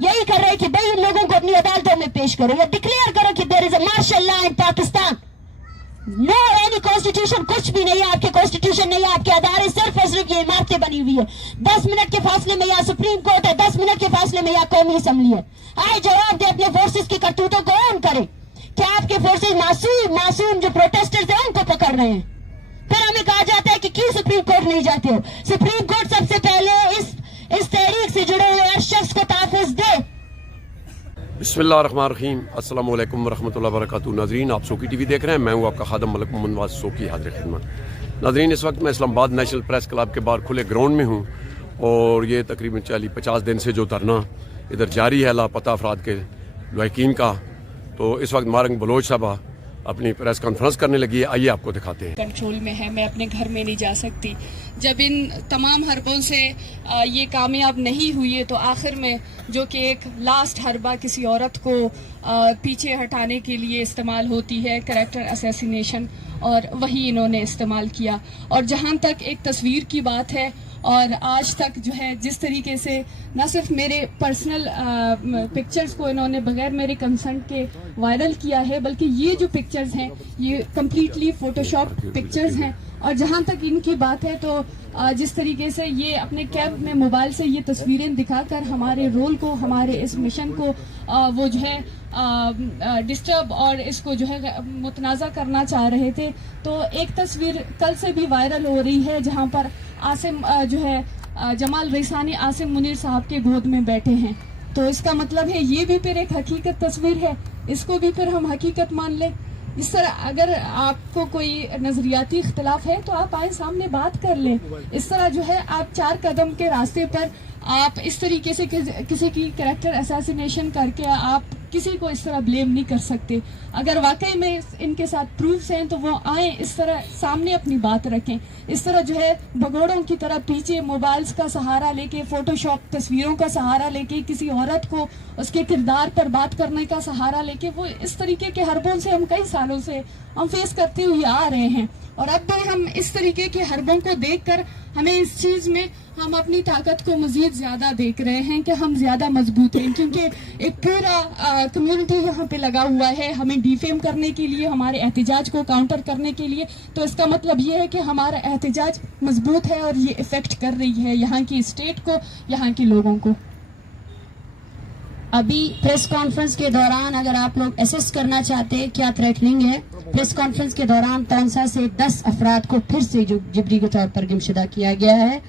यही कर रहे हैं कि भाई इन लोगों को अपनी अदालतों में पेश करो या डिक्लेयर करो कि there is a martial law in Pakistan. No any constitution, कुछ भी नहीं है, आपके कॉन्स्टिट्यूशन नहीं है, आपके अदारे सिर्फ और सिर्फ ये इमारतें बनी हुई है। 10 मिनट के फासले में यहाँ सुप्रीम कोर्ट है, 10 मिनट के फासले में यहाँ कौमी असम्बली है। आए जवाब दे अपने फोर्सेस की करतूतों को ऑन करे। क्या आपके फोर्सेस मासूम जो प्रोटेस्टर्स हैं उनको पकड़ रहे हैं? फिर हमें कहा जाता है कि क्यों सुप्रीम कोर्ट नहीं जाते हो। सुप्रीम कोर्ट सबसे पहले इस तहरीक से जुड़े हुए हर शख्स को तहफ़्फ़ुज़ दे। बिस्मिल्लाहिर्रहमानिर्रहीम, अस्सलामु अलैकुम वरहमतुल्लाहि वबरकातुहू। नाज़रीन, आप सोकी टीवी देख रहे हैं। मैं हूं आपका खादम मलिक मोहम्मद नवाज सोकी, हाज़िर खिदमत। नाज़रीन, इस वक्त मैं इस्लामाबाद नेशनल प्रेस क्लब के बाहर खुले ग्राउंड में हूं और ये तकरीबन 40-50 दिन से जो धरना इधर जारी है लापता अफराद के लवाहिकीन का, तो इस वक्त मारंग बलोच साहबा अपनी प्रेस कॉन्फ्रेंस करने लगी है। आइए आपको दिखाते हैं। कंट्रोल में है, मैं अपने घर में नहीं जा सकती। जब इन तमाम हरबों से ये कामयाब नहीं हुई है तो आखिर में जो कि एक लास्ट हरबा किसी औरत को पीछे हटाने के लिए इस्तेमाल होती है, कैरेक्टर असैसिनेशन, और वही इन्होंने इस्तेमाल किया। और जहाँ तक एक तस्वीर की बात है, और आज तक जो है जिस तरीके से न सिर्फ मेरे पर्सनल पिक्चर्स को इन्होंने बगैर मेरे कंसेंट के वायरल किया है, बल्कि ये जो पिक्चर्स हैं ये कम्प्लीटली फोटोशॉप पिक्चर्स हैं। और जहाँ तक इनकी बात है तो जिस तरीके से ये अपने कैब में मोबाइल से ये तस्वीरें दिखाकर हमारे रोल को, हमारे इस मिशन को वो जो है डिस्टर्ब और इसको जो है मुतनाज़ा करना चाह रहे थे। तो एक तस्वीर कल से भी वायरल हो रही है जहाँ पर आसिम जो है जमाल रईसानी आसिम मुनीर साहब के गोद में बैठे हैं। तो इसका मतलब है ये भी फिर एक हकीकत तस्वीर है, इसको भी फिर हम हकीकत मान लें। इस तरह अगर आपको कोई नजरियाती इख्तिलाफ है तो आप आए सामने बात कर लें। इस तरह जो है आप 4 कदम के रास्ते पर आप इस तरीके से किसी की कैरेक्टर असैसिनेशन करके आप किसी को इस तरह ब्लेम नहीं कर सकते। अगर वाकई में इनके साथ प्रूफ्स हैं तो वो आए, इस तरह सामने अपनी बात रखें। इस तरह जो है भगोड़ों की तरह पीछे मोबाइल्स का सहारा लेके, फोटोशॉप तस्वीरों का सहारा लेके, किसी औरत को उसके किरदार पर बात करने का सहारा लेके, वो इस तरीके के हरबों से हम कई सालों से हम फेस करते हुए आ रहे हैं। और अब भी हम इस तरीके के हरबों को देखकर हमें इस चीज में हम अपनी ताकत को मजीद ज्यादा देख रहे हैं कि हम ज्यादा मजबूत हैं, क्योंकि एक पूरा कम्युनिटी यहाँ पे लगा हुआ है हमें डिफेम करने के लिए, हमारे एहतजाज को काउंटर करने के लिए। तो इसका मतलब ये है कि हमारा एहतजाज मजबूत है और ये इफेक्ट कर रही है यहाँ की स्टेट को, यहाँ के लोगों को। अभी प्रेस कॉन्फ्रेंस के दौरान अगर आप लोग असेस करना चाहते हैं क्या थ्रेटनिंग है, प्रेस कॉन्फ्रेंस के दौरान तौंसा से 10 अफराद को फिर से जो जिबरी के तौर पर गुमशुदा किया गया है,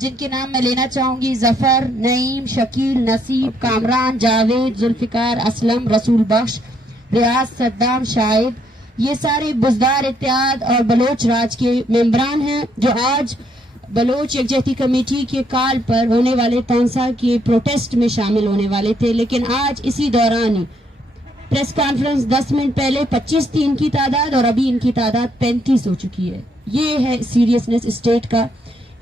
जिनके नाम मैं लेना चाहूंगी। जफर, नईम, शकील, नसीब, कामरान, जावेद, जुल्फिकार, असलम, रसूल बख्श, रियाज, सद्दाम, शाहिद, ये सारे बुजदार इत्तेहाद और बलोच राज के मेंबरान हैं जो आज बलोच यकजहती कमेटी के कॉल पर होने वाले तौंसा के प्रोटेस्ट में शामिल होने वाले थे। लेकिन आज इसी दौरान ही प्रेस कॉन्फ्रेंस 10 मिनट पहले 25 थी इनकी तादाद और अभी इनकी तादाद 35 हो चुकी है। ये है सीरियसनेस स्टेट का।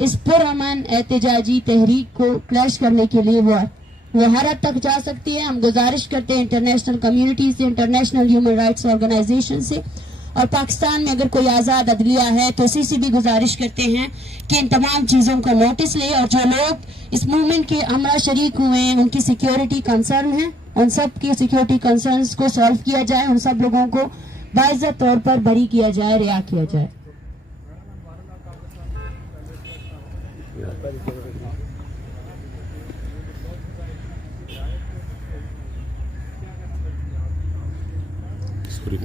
इस पुरअमन एहतजाजी तहरीक को क्लैश करने के लिए वो हर हद तक जा सकती है। हम गुजारिश करते हैं इंटरनेशनल कम्युनिटी से, इंटरनेशनल ह्यूमन राइट्स ऑर्गेनाइजेशन से, और पाकिस्तान में अगर कोई आज़ाद अदलिया है तो इसी से भी गुजारिश करते हैं कि इन तमाम चीज़ों का नोटिस ले, और जो लोग इस मूवमेंट के हमरा शरीक हुए हैं, उनकी सिक्योरिटी कंसर्न है, उन सब की सिक्योरिटी कंसर्न्स को सॉल्व किया जाए, उन सब लोगों को बाइज्जत तौर पर बरी किया जाए, रिहा किया जाए।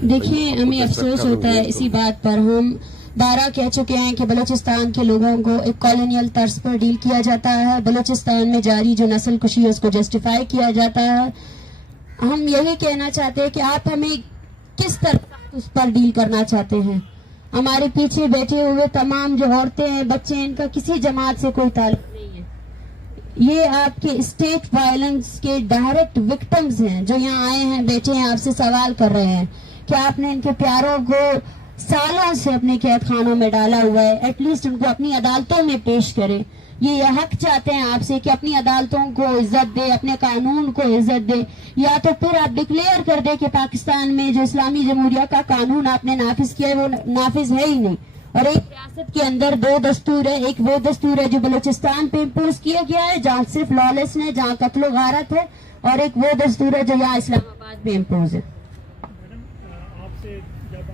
देखिए, हमें अफसोस होता है इसी बात पर, हम 12 कह चुके हैं कि बलूचिस्तान के लोगों को एक कॉलोनियल तर्ज पर डील किया जाता है। बलूचिस्तान में जारी जो नस्ल कुशी है उसको जस्टिफाई किया जाता है। हम यही कहना चाहते हैं कि आप हमें किस तरह उस पर डील करना चाहते हैं। हमारे पीछे बैठे हुए तमाम जो औरतें हैं, बच्चे हैं, इनका किसी जमात से कोई ताल्लुक नहीं है। ये आपके स्टेट वायलेंस के डायरेक्ट विक्टिम्स हैं जो यहाँ आए हैं, बैठे हैं, आपसे सवाल कर रहे हैं कि आपने इनके प्यारों को सालों से अपने कैद खानों में डाला हुआ है, एटलीस्ट उनको अपनी अदालतों में पेश करें। ये हक चाहते हैं आपसे कि अपनी अदालतों को इज्जत दे, अपने कानून को इज्जत दे, या तो फिर आप डिक्लेयर कर दे कि पाकिस्तान में जो इस्लामी जमहूरिया का कानून आपने नाफिज किया है वो नाफिज है ही नहीं। और एक रियासत के अंदर 2 दस्तूर है, एक वो दस्तूर है जो बलूचिस्तान पे इम्पोज किया गया है जहाँ सिर्फ लॉलेसनेस, जहाँ कत्लो गारत है, और एक वो दस्तूर है जो यहाँ इस्लामाबाद में इम्पोज है। मैडम आपसे जब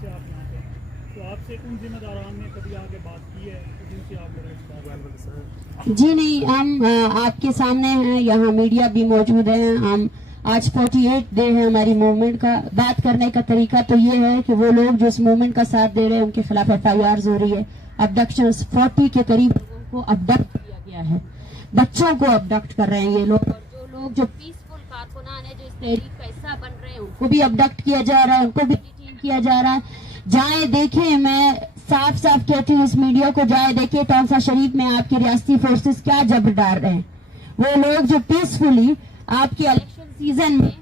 से आप यहाँ पे हैं तो आपसे उन जिम्मेदारान ने कभी आगे बात की है जिनसे आप लोग जी नहीं, हम आपके सामने हैं, यहाँ मीडिया भी मौजूद है। हम आज 48 डे है हमारी मूवमेंट का। बात करने का तरीका तो ये है कि वो लोग जो इस मूवमेंट का साथ दे रहे हैं उनके खिलाफ FIRs हो रही है। अबडक्शंस 40 के करीब लोगों को अबडक्ट किया गया है, बच्चों को अबडक्ट कर रहे हैं ये लोग। और जो लोग जो पीसफुल कारकुनान है जो इस तहरीक का हिस्सा बन रहे हैं उनको भी अबडक्ट किया जा रहा है, उनको भी डिटेन किया जा रहा है। जाए देखें, मैं साफ साफ कहती हूँ इस मीडिया को, जाए देखें टॉन्सा शरीफ में आपकी रियासती फोर्सेस क्या जबर डाल रहे हैं। वो लोग जो पीसफुली आपके इलेक्शन सीजन में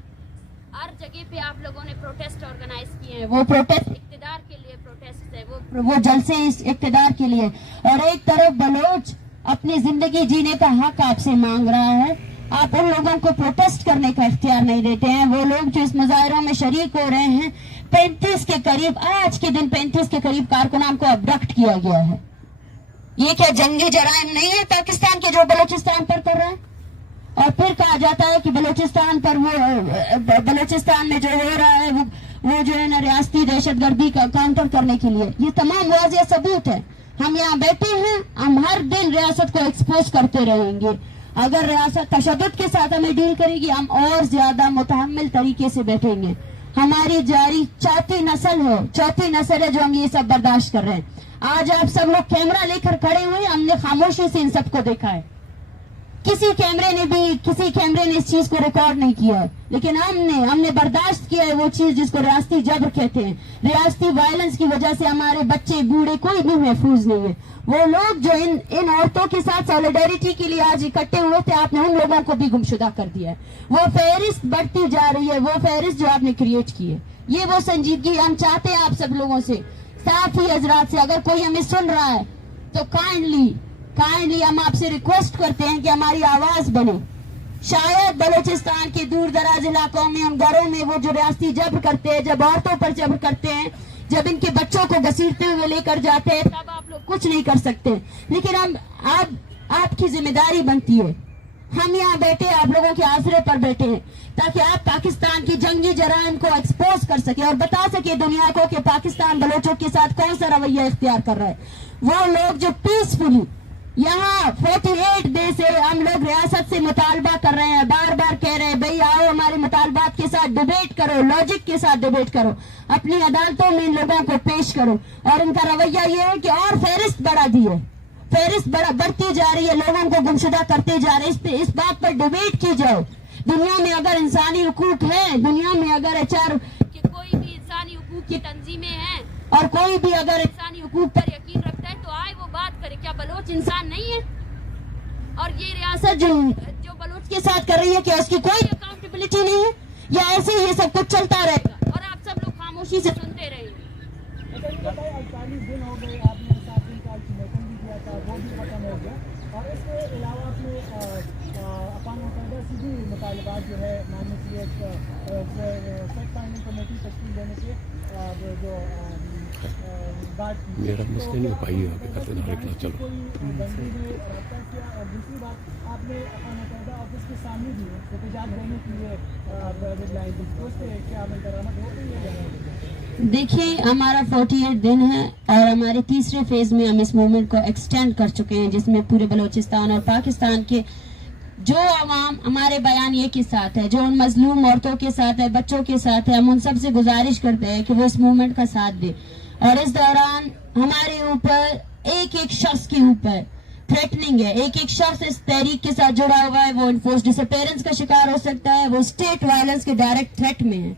हर जगह पे आप लोगों ने प्रोटेस्ट ऑर्गेनाइज किए हैं, वो प्रोटेस्ट इक्तिदार के लिए प्रोटेस्ट है, वो जलसे इस इक्तिदार के लिए। और एक तरफ बलोच अपनी जिंदगी जीने का हक आपसे मांग रहा है, आप उन लोगों को प्रोटेस्ट करने का इख्तियार नहीं देते हैं। वो लोग जो इस मुजाहरों में शरीक हो रहे हैं, 35 के करीब, आज के दिन 35 के करीब कारकुनान को अबडक्ट किया गया है। ये क्या जंगी जराइम नहीं है पाकिस्तान के जो बलोचिस्तान पर कर रहा है? और फिर कहा जाता है कि बलोचिस्तान पर बलोचिस्तान में जो हो रहा है वो जो है ना रियासती दहशतगर्दी का काउंटर करने के लिए, ये तमाम वाज़ेह सबूत है। हम यहाँ बैठे हैं, हम हर दिन रियासत को एक्सपोज करते रहेंगे। अगर रियासत तशद्दुद के साथ हमें डील करेगी, हम और ज्यादा मुतहम्मिल तरीके से बैठेंगे। हमारी जारी चौथी नस्ल है जो हम ये सब बर्दाश्त कर रहे हैं। आज आप सब लोग कैमरा लेकर खड़े हुए, हमने खामोशी से इन सबको देखा है। किसी कैमरे ने इस चीज को रिकॉर्ड नहीं किया है, लेकिन हमने बर्दाश्त किया है वो चीज जिसको रियासती जबर कहते हैं। रियासती वायलेंस की वजह से हमारे बच्चे बूढ़े कोई भी महफूज नहीं है। वो लोग जो इन औरतों के साथ सॉलिडेरिटी के लिए आज इकट्ठे हुए थे, आपने उन लोगों को भी गुमशुदा कर दिया है। वो फहरिस्त बढ़ती जा रही है, वो फहरिस्त जो आपने क्रिएट की है, ये वो संजीदगी हम चाहते हैं आप सब लोगों से, साथ ही हजरात से। अगर कोई हमें सुन रहा है तो काइंडली हम आपसे रिक्वेस्ट करते हैं कि हमारी आवाज बने। शायद बलूचिस्तान के दूर दराज इलाकों में, उन घरों में वो जो रियासती जबर करते हैं, जब औरतों पर जबर करते हैं, जब इनके बच्चों को घसीटते हुए लेकर जाते हैं, तब आप लोग कुछ नहीं कर सकते। लेकिन आपकी जिम्मेदारी बनती है, हम यहाँ बैठे आप लोगों के आसरे पर बैठे हैं ताकि आप पाकिस्तान की जंगी जराइम को एक्सपोज कर सके और बता सके दुनिया को कि पाकिस्तान बलोचों के साथ कौन सा रवैया इख्तियार कर रहा है। वो लोग जो पीसफुली यहाँ 48 डे से हम लोग रियासत से मुतालबा कर रहे हैं, बार बार कह रहे हैं भाई आओ हमारे मुतालबात के साथ डिबेट करो, लॉजिक के साथ डिबेट करो, अपनी अदालतों में इन लोगों को पेश करो। और इनका रवैया ये है कि और फहरिस्त बढ़ा दी है, फहरिस्त बढ़ती जा रही है, लोगों को गुमशुदा करते जा रहे हैं। इस बात पर डिबेट की जाए। दुनिया में अगर इंसानी हुकूक है, दुनिया में अगर HR कि कोई भी इंसानी हुकूक की तंजीमें हैं और कोई भी अगर इंसानी हुकूक पर यकीन रखता है तो आए वो बात करे। क्या बलोच इंसान नहीं है? और ये रियासत जो बलोच के साथ कर रही है, क्या उसकी कोई अकाउंटेबिलिटी नहीं है? या ऐसे ही ये सब कुछ चलता रहेगा और आप सब लोग खामोशी से सुनते रहेंगे? 48 दिन हो गए, आपने 7 दिन का अल्टीमेटम भी दिया था, वो भी खत्म हो गया। और इसके अलावा आपने अक़वाम मुत्तहिदा से भी मुतालबात जो है मानने के लिए फैक्ट फाइंडिंग कमेटी तश्कील देने के जो बात की। मेरा मसला नहीं हो पाई आगे करते ना निकला चलो। बंदी में रब्ता किया। और दूसरी बात, आपने अक़वाम मुत्तहिदा ऑफिस के सामने भी एहतजाज देने के लिए डेडलाइन दी, तो उस पर क्या अमल दरामद हो गई है? देखिए, हमारा 48 दिन है और हमारे तीसरे फेज में हम इस मूवमेंट को एक्सटेंड कर चुके हैं, जिसमें पूरे बलूचिस्तान और पाकिस्तान के जो अवाम हमारे बयान ये के साथ है, जो उन मजलूम औरतों के साथ है, बच्चों के साथ है, हम उन सब से गुजारिश करते हैं कि वो इस मूवमेंट का साथ दे। और इस दौरान हमारे ऊपर एक शख्स के ऊपर थ्रेटनिंग है, एक शख्स इस तहरीक के साथ जुड़ा हुआ है, वो इन्फोर्स डिसअपीयरेंस का शिकार हो सकता है, वो स्टेट वायलेंस के डायरेक्ट थ्रेट में है।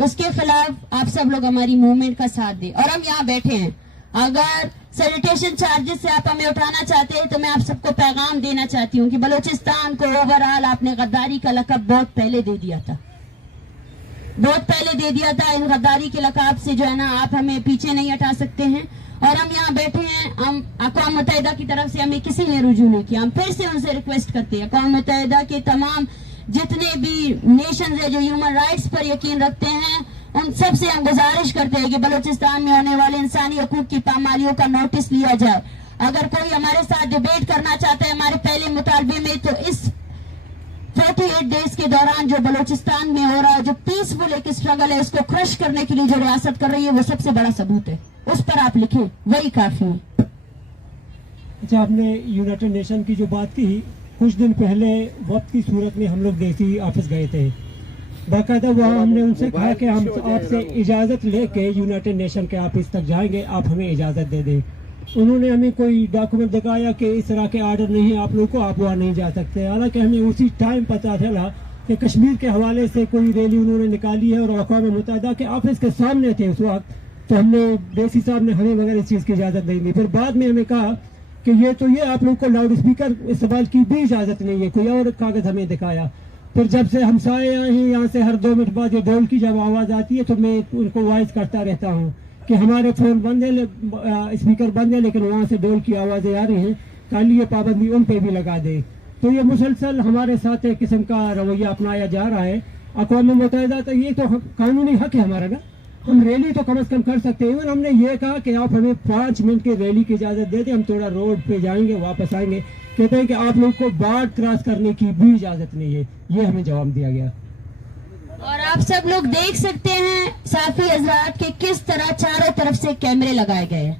उसके खिलाफ आप सब लोग हमारी मूवमेंट का साथ दें। और हम यहाँ बैठे हैं, अगर सैनिटेशन चार्जेस से आप हमें उठाना चाहते हैं तो मैं आप सबको पैगाम देना चाहती हूँ कि बलूचिस्तान को ओवरऑल आपने गद्दारी का लक़ब बहुत पहले दे दिया था, इन गद्दारी के लक़ाब से जो है ना आप हमें पीछे नहीं हटा सकते हैं। और हम यहाँ बैठे हैं, हम अक़वाम मुत्तहिदा की तरफ से हमें किसी ने रुजू नहीं किया, हम फिर से उनसे रिक्वेस्ट करते हैं, अक़वाम मुत्तहिदा के तमाम जितने भी नेशंस है जो ह्यूमन राइट्स पर यकीन रखते हैं, उन सब से हम गुजारिश करते हैं कि बलूचिस्तान में होने वाले इंसानी हकूक की पामालियों का नोटिस लिया जाए। अगर कोई हमारे साथ डिबेट करना चाहता है हमारे पहले मुतालबे में, तो इस 48 डेज के दौरान जो बलूचिस्तान में हो रहा है, जो पीसफुल एक स्ट्रगल है, उसको क्रश करने के लिए जो रियासत कर रही है, वो सबसे बड़ा सबूत है. उस पर आप लिखें, वही काफी है. अच्छा, आपने यूनाइटेड नेशन की जो बात की, कुछ दिन पहले वक्त की सूरत में हम लोग देसी ऑफिस गए थे. बाकायदा वहाँ हमने उनसे कहा कि हम आपसे इजाज़त लेके यूनाइटेड नेशन के ऑफिस तक जाएंगे, आप हमें इजाज़त दे दें. उन्होंने हमें कोई डॉक्यूमेंट दिखाया कि इस तरह के आर्डर नहीं है आप लोगों को, आप वहाँ नहीं जा सकते. हालांकि हमें उसी टाइम पता चला कि कश्मीर के हवाले से कोई रैली उन्होंने निकाली है और अक़वाम मुत्तहिदा के ऑफिस के सामने थे उस वक्त. तो हमने डेसी साहब ने हमें मगर इस चीज़ की इजाज़त नहीं दी. फिर बाद में हमें कहा कि ये आप लोग को लाउड स्पीकर इस्तेमाल की भी इजाज़त नहीं है. कोई और कागज़ हमें दिखाया. फिर जब से हमसाए आए हैं यहाँ से हर 2 मिनट बाद ये ढोल की जब आवाज़ आती है तो मैं उनको वॉइस करता रहता हूँ कि हमारे फ़ोन बंद है, स्पीकर बंद है, लेकिन वहाँ से ढोल की आवाज़ें आ रही हैं, काली ये पाबंदी उन पे भी लगा दे. तो ये मुसलसल हमारे साथ एक किस्म का रवैया अपनाया जा रहा है. अक़वाम मुत्तहिदा तो ये तो कानूनी हक है हमारा ना, हम रैली तो कम से कम कर सकते हैं. इवन हमने ये कहा कि आप हमें 5 मिनट की रैली की इजाज़त दे दें, हम थोड़ा रोड पे जाएंगे वापस आएंगे. कहते हैं कि आप लोग को बाढ़ क्रॉस करने की भी इजाज़त नहीं है. ये हमें जवाब दिया गया. और आप सब लोग देख सकते हैं साफी हजरात के किस तरह चारों तरफ से कैमरे लगाए गए हैं,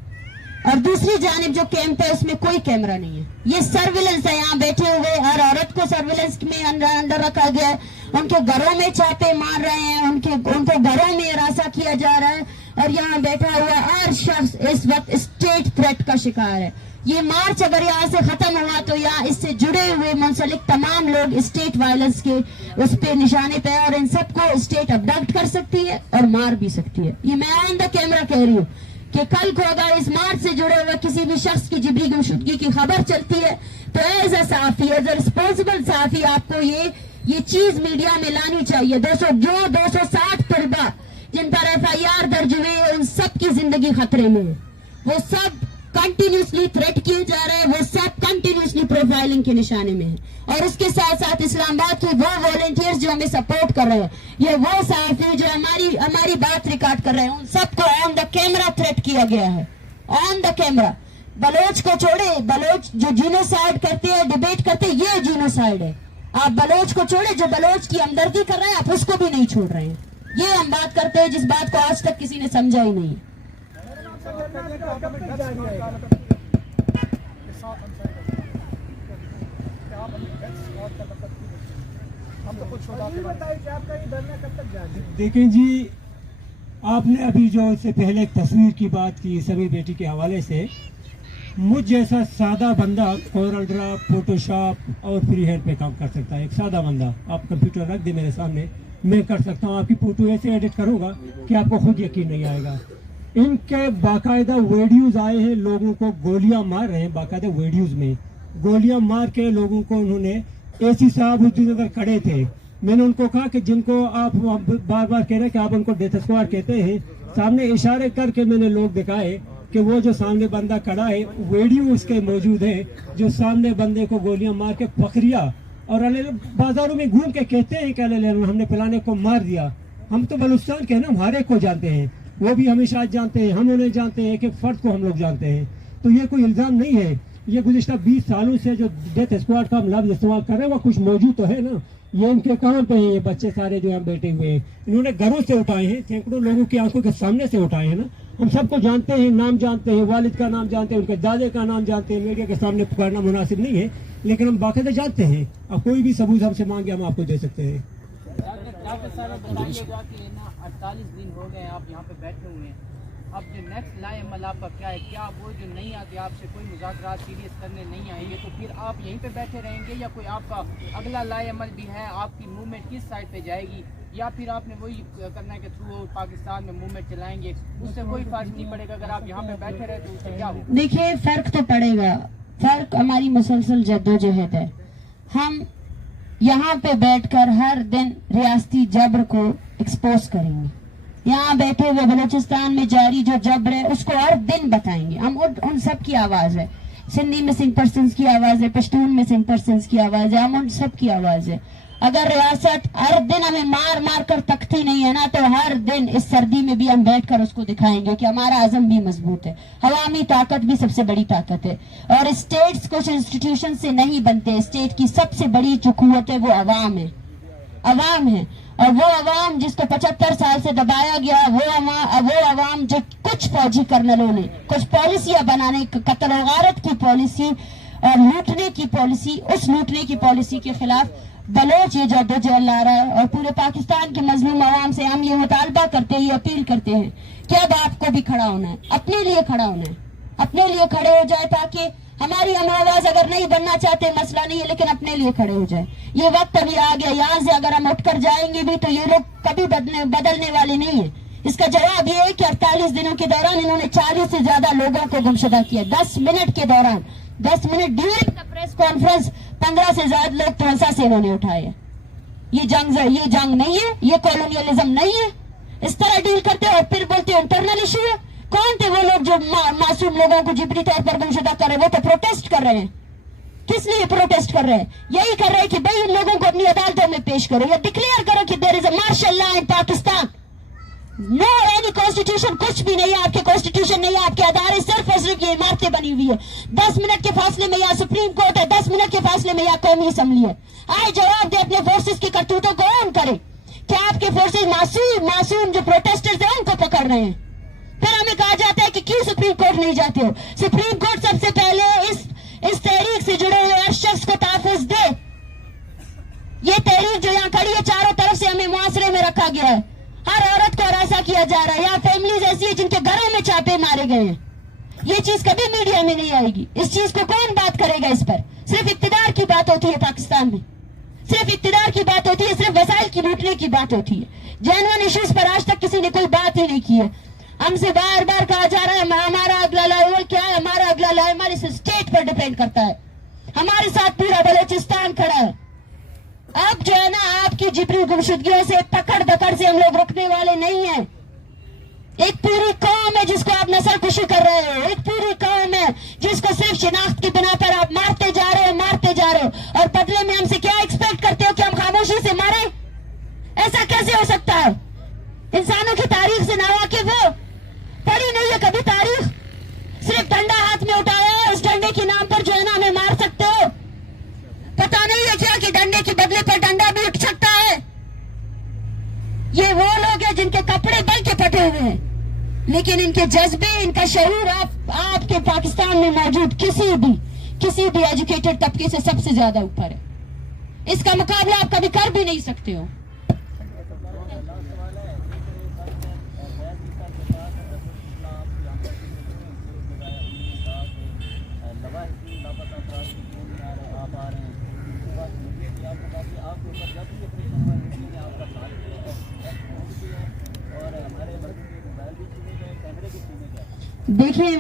और दूसरी जानिब जो कैंप है उसमें कोई कैमरा नहीं है. ये सर्विलेंस है. यहाँ बैठे हुए हर औरत को सर्विलेंस में अंदर रखा गया है. उनके घरों में छापे मार रहे हैं, उनको घरों में हिरासा किया जा रहा है. और यहाँ बैठा हुआ हर शख्स इस वक्त स्टेट थ्रेट का शिकार है. ये मार्च अगर यहाँ से खत्म हुआ तो यहाँ इससे जुड़े हुए मुंसलिक तमाम लोग स्टेट वायलेंस के उस पे निशाने पे है, और इन सबको स्टेट अबडक्ट कर सकती है और मार भी सकती है. ये मैं ऑन द कैमरा कह रही हूँ कि कल को अगर इस मार्च से जुड़े हुए किसी भी शख्स की जिबरी गुमशुदगी की खबर चलती है तो एज अ सहाफी, एज अ रिस्पॉन्सिबल सहाफी, आपको ये चीज मीडिया में लानी चाहिए. 260 तलबा जिन पर FIR दर्ज हुए, उन सब की जिंदगी खतरे में है. वो सब कंटिन्यूसली थ्रेट किए जा रहे हैं, वो सब कंटिन्यूसली प्रोफाइलिंग के निशाने में है. और उसके साथ साथ इस्लामाबाद के वो वॉलंटियर्स जो हमें सपोर्ट कर रहे हैं, ये वो सहाफी जो हमारी बात रिकॉर्ड कर रहे हैं, उन सबको ऑन द कैमरा थ्रेट किया गया है. On the camera. बलोच को छोड़े, बलोच जो जीनोसाइड करते हैं, डिबेट करते हैं, ये जीनोसाइड है. आप बलोच को छोड़े, जो बलोच की हमदर्दी कर रहे हैं, आप उसको भी नहीं छोड़ रहे हैं. ये हम बात करते हैं जिस बात को आज तक किसी ने समझा ही नहीं. देखें जी, आपने अभी जो इससे पहले एक तस्वीर की बात की सभी बेटी के हवाले से, मुझ जैसा सादा बंदा कोरल ड्रा, फोटोशॉप और फ्री हैंड पे काम कर सकता है. एक सादा बंदा, आप कंप्यूटर रख दे मेरे सामने, मैं कर सकता हूँ. आपकी फोटो ऐसे एडिट करूँगा कि आपको खुद यकीन नहीं आएगा. इनके बाकायदा वीडियोज़ आए हैं, लोगों को गोलियां मार रहे हैं. बाकायदा वीडियोज़ में गोलियां मार के लोगों को उन्होंने, AC साहब उस दिन अगर खड़े थे, मैंने उनको कहा कि जिनको आप बार बार कह रहे हैं कि आप उनको डेथ स्क्वाड कहते हैं, सामने इशारे करके मैंने लोग दिखाए कि वो जो सामने बंदा खड़ा है, वीडियो उसके मौजूद है, जो सामने बंदे को गोलियां मार के पकड़िया और बाजारों में घूम के कहते हैं कि हमने फलाने को मार दिया. हम तो बलूचिस्तान के हैं ना, हर एक को जानते हैं, वो भी हमेशा आज जानते हैं, हम उन्हें जानते हैं, कि फर्द को हम लोग जानते हैं. तो ये कोई इल्ज़ाम नहीं है. ये गुज़िश्ता 20 सालों से जो डेथ स्क्वाड का हम लफ्ज़ इस्तेमाल कर रहे हैं, वो कुछ मौजूद तो है ना. ये इनके काम पे हैं, ये बच्चे सारे जो यहाँ बैठे हुए हैं, इन्होंने घरों से उठाए हैं, सैकड़ों लोगों की आंखों के सामने से उठाए हैं ना. हम सबको जानते हैं, नाम जानते हैं, वालिद का नाम जानते हैं, उनके दादे का नाम जानते हैं. मीडिया के सामने पुकारना मुनासिब नहीं है, लेकिन हम बाकायदा जानते हैं. अब कोई भी सबूत हमसे मांगे, हम आपको दे सकते हैं. 48 दिन हो गए आप यहाँ पे बैठे हुए हैं. अब जो नेक्स्ट लाए अमल आपका क्या है? क्या वो जो नहीं आते, आपसे कोई मुज़ाकरात सीरियस करने नहीं आएंगे, तो फिर आप यहीं पे बैठे रहेंगे, या कोई आपका अगला लाए अमल भी है? आपकी मूवमेंट किस साइड पे जाएगी, या फिर आपने वही करना है कि थ्रू पाकिस्तान में मूवमेंट चलाएंगे? उससे कोई फर्क नहीं पड़ेगा अगर आप यहाँ पे बैठे रहे, तो उससे क्या होगा? देखिए, फर्क तो पड़ेगा. फर्क हमारी मुसलसल जद्दोजहद है. हम यहाँ पे बैठकर हर दिन रियासती जबर को एक्सपोज करेंगे. यहाँ बैठे हुए बलूचिस्तान में जारी जो जबर है उसको हर दिन बताएंगे. हम उन सब की आवाज है. सिंधी मिसिंग पर्सन्स की आवाज है, पश्तून मिसिंग पर्सन्स की आवाज है, हम उन सब की आवाज है. अगर रियासत हर दिन हमें मार मार कर तकती नहीं है ना, तो हर दिन इस सर्दी में भी हम बैठकर उसको दिखाएंगे कि हमारा अज़म भी मजबूत है, अवामी ताकत भी सबसे बड़ी ताकत है। और स्टेट्स कुछ इंस्टीट्यूशन से नहीं बनते, स्टेट की सबसे बड़ी जो कुव्वत है वो अवाम है, अवाम है। और वो अवाम जिसको 75 साल से दबाया गया, वो अवाम जो कुछ फौजी कर्नलों ने कुछ पॉलिसियां बनाने, कत्ल और गारत की पॉलिसी और लूटने की पॉलिसी, उस लूटने की पॉलिसी के खिलाफ बलोच ये जद्दोजहद ला रहा है। और पूरे पाकिस्तान के मजलूम अवाम से हम ये मुतालबा करते हैं, ये अपील करते हैं कि अब आपको भी खड़ा होना है, अपने लिए खड़ा होना है, अपने लिए खड़े हो जाए, ताकि हमारी हम आवाज अगर नहीं बनना चाहते मसला नहीं है, लेकिन अपने लिए खड़े हो जाए। ये वक्त अभी आ गया, यहाँ से अगर हम उठकर जाएंगे भी तो ये लोग कभी बदलने वाले नहीं है। इसका जवाब ये है कि 48 दिनों के दौरान इन्होंने 40 से ज्यादा लोगों को गुमशुदा किया। 10 मिनट के दौरान, 10 minute during the press conference 15 से ज्यादा लोग तोंसा से इन्होंने उठाए। ये जंग नहीं है, ये कॉलोनियलिज्म नहीं है। इस तरह डील करते और फिर बोलते इंटरनल इशू है। कौन थे वो लोग जो मासूम लोगों को जिबरी तौर पर गुमशुदा कर रहे हैं? वो तो प्रोटेस्ट कर रहे हैं। किस लिए प्रोटेस्ट कर रहे हैं? यही कर रहे हैं कि भाई इन लोगों को अपनी अदालतों में पेश करो या डिक्लेयर करो कि there is a martial law in Pakistan. No any constitution, कुछ भी नहीं है, आपके कॉन्स्टिट्यूशन नहीं है, आपके अदारे सिर्फ और सिर्फ ये इमारतें बनी हुई है। 10 मिनट के फासले में यहाँ सुप्रीम कोर्ट है, 10 मिनट के फासले में यहाँ कौमी असम्बली है। आए जवाब दे, अपने फोर्सेस की करतूतों को ऑन करे। क्या आपके फोर्सेस मासूम जो प्रोटेस्टर्स हैं उनको पकड़ रहे हैं? फिर हमें कहा जाता है कि क्यों सुप्रीम कोर्ट नहीं जाते हो। सुप्रीम कोर्ट सबसे पहले इस तहरीक से जुड़े हुए हर शख्स को तहफ़्फ़ुज़ दे। ये तहरीक जो यहाँ खड़ी है, चारों तरफ से हमें मुआसरे में रखा गया है, हर औरत को हरासा किया जा रहा है। यहाँ फैमिलीज ऐसी है जिनके घरों में चापे मारे गए हैं। ये चीज कभी मीडिया में नहीं आएगी। इस चीज को कौन बात करेगा? इस पर सिर्फ इक्तिदार की बात होती है पाकिस्तान में, सिर्फ इक्तिदार की बात होती है, सिर्फ वसाइल की लूटने की बात होती है। जेन्युइन इश्यूज पर आज तक किसी ने कोई बात ही नहीं की है। हमसे बार बार कहा जा रहा है हमारा अगला लेवल क्या है, हमारा अगला लेवल इस स्टेट पर डिपेंड करता है। हमारे साथ पूरा बलोचिस्तान खड़ा है। अब जो है ना, आपकी जिबरी गुमशुदगियों से पकड़ दकड़ से हम लोग रुकने वाले नहीं हैं। एक पूरी कौम है जिसको आप नस्ल कुशी कर रहे हो, एक पूरी कौम है जिसको सिर्फ शिनाख्त की बिना पर आप मारते जा रहे हो, और बदले में हमसे क्या एक्सपेक्ट करते हो कि हम खामोशी से मारे? ऐसा कैसे हो सकता है? इंसानों की तारीख से नावाकिफ हो, पढ़ी नहीं है कभी तारीख, सिर्फ डंडा हाथ में उठाया है, उस डंडे के नाम पर जो है ना हमें मार सकते हो। पता नहीं है क्या कि डंडे के बदले पर डंडा भी उठ सकता है? ये वो लोग हैं जिनके कपड़े बल के फटे हुए हैं, लेकिन इनके जज्बे, इनका शऊर आपके पाकिस्तान में मौजूद किसी भी एजुकेटेड तबके से सबसे ज्यादा ऊपर है। इसका मुकाबला आप कभी कर भी नहीं सकते हो। देखिए,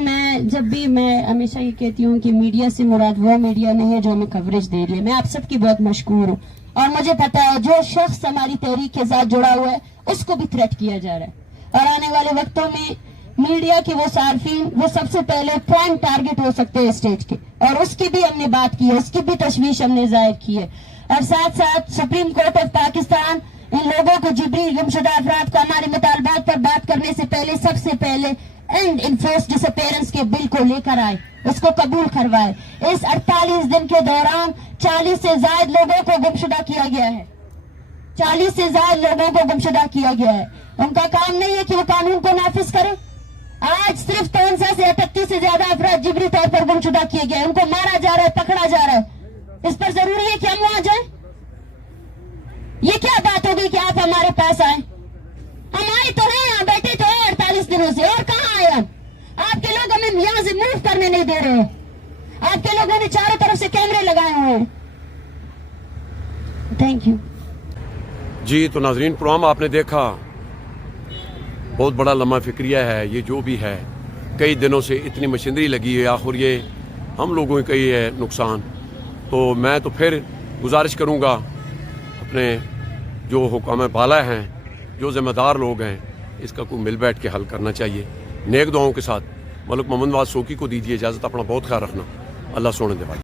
मैं हमेशा ये कहती हूँ कि मीडिया से मुराद वो मीडिया नहीं है जो हमें कवरेज दे रही है। मैं आप सबकी बहुत मशकूर हूँ और मुझे पता है जो शख्स हमारी तहरीक के साथ जुड़ा हुआ है उसको भी थ्रेट किया जा रहा है। और आने वाले वक्तों में मीडिया के वो सार्फिन वो सबसे पहले प्राइम टारगेट हो सकते हैं स्टेट के, और उसकी भी हमने बात की है, उसकी भी तशवीश हमने जाहिर की है। और साथ साथ सुप्रीम कोर्ट ऑफ पाकिस्तान इन लोगों को, जिबरी गुमशुदा अफराद को हमारे मुतालबात पर बात करने से पहले सबसे पहले एंड इनफोर्स डिसअपेरेंस के बिल को लेकर आए, उसको कबूल करवाए। इस 48 दिन के दौरान 40 से ज्यादा लोगों को गुमशुदा किया गया है, 40 से ज्यादा लोगों को गुमशुदा किया गया है। उनका काम नहीं है कि वो कानून को नाफिज करे। आज सिर्फ 300 से 38 से ज्यादा अफराद जिबरी तौर पर गुमशुदा किए गए, उनको मारा जा रहा है, पकड़ा जा रहा है। इस पर जरूरी है कि हम वहां जाए? ये क्या बात होगी कि आप हमारे पास आए? हम आए तो हैं, यहाँ बैठे तो हैं 48 दिनों से, और कहाँ आए हम? आपके लोग हमें यहाँ से मूव करने नहीं दे रहे। आपके लोगों ने चारों तरफ से कैमरे लगाए हुए हैं। थैंक यू जी। तो नाजरीन, प्रोग्राम आपने देखा, बहुत बड़ा लम्हा फिक्रिया है ये जो भी है। कई दिनों से इतनी मशीनरी लगी है, आखिर ये हम लोगों का ही है नुकसान। तो मैं तो फिर गुजारिश करूँगा अपने जो हुकाम बाला हैं, जो ज़िम्मेदार लोग हैं, इसका कोई मिल बैठ के हल करना चाहिए नेक दुआओं के साथ। मलिक मोहम्मद नवाज शोकी को दीजिए इजाज़त। अपना बहुत ख्याल रखना। अल्लाह सोने दे।